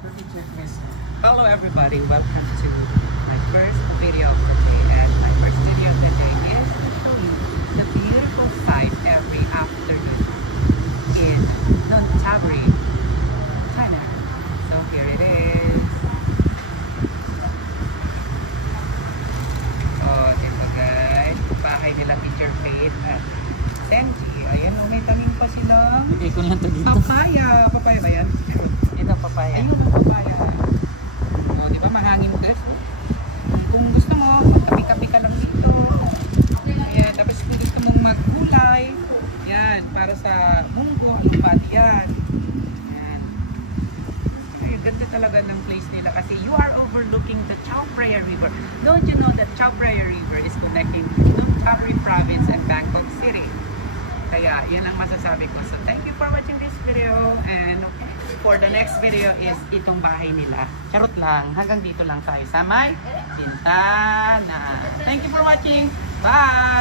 Hello everybody, welcome to my first video of the day, and my first video of the day is to show you the beautiful sight every afternoon in Nonthaburi, China. So here it is. Oh, dito guys, bahay nila Teacher Faith at Senji. Ayan, may tanim pa silang Bigay ko lang ito dito. papaya. Papaya ba yan? Ito, papaya. Ayun ang papaya. O, di ba mahangin guys? Kung gusto mo, magkapi-kapi ka lang dito. Ayan, tapos kung gusto mong magkulay, yan, para sa munggo, alupad, yan. Ayan. Ay, ganda talaga ng place nila kasi you are overlooking the Chao Phraya River. Don't you know that Chao Phraya River is connecting Nonthaburi Province and Bangkok City? Kaya, yan ang masasabi ko. So, thank you for watching this video. And for the next video is itong bahay nila. Charot lang. Hanggang dito lang tayo sa may Bintana. Thank you for watching. Bye!